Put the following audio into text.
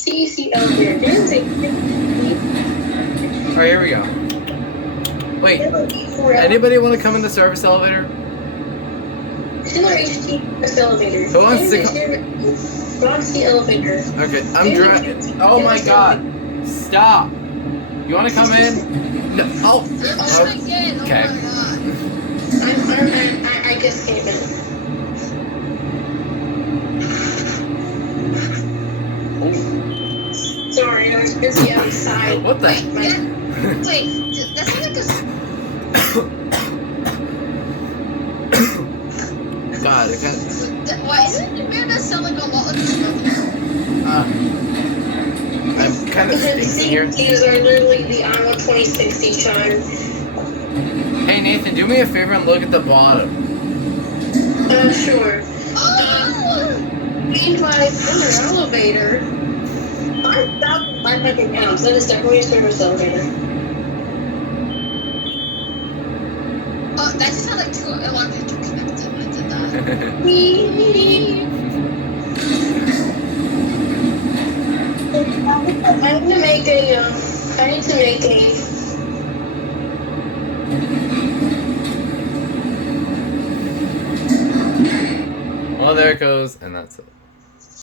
CC elevator. Didn't say Alright, here we go. Wait, anybody want to come in the service elevator? Consumer HT elevator. Who wants to come? Roxy elevator. Okay, I'm driving. Oh my god. Stop. You want to come in? No. Oh. Okay. I just came in. Oh. Sorry, I was busy outside. What the? Wait, that sounds like a... God, I can't... Why isn't it weird that sound like a lot of smoke? I'm kind of stinky here. These are literally the IMO 2060 chime. Hey Nathan, do me a favor and look at the bottom. Sure. Meanwhile, in the elevator, 5,500 pounds. That is definitely a service elevator. Oh, that just sounded like two alarms were connected when I did that. I need to make a, Well, there it goes, and that's it.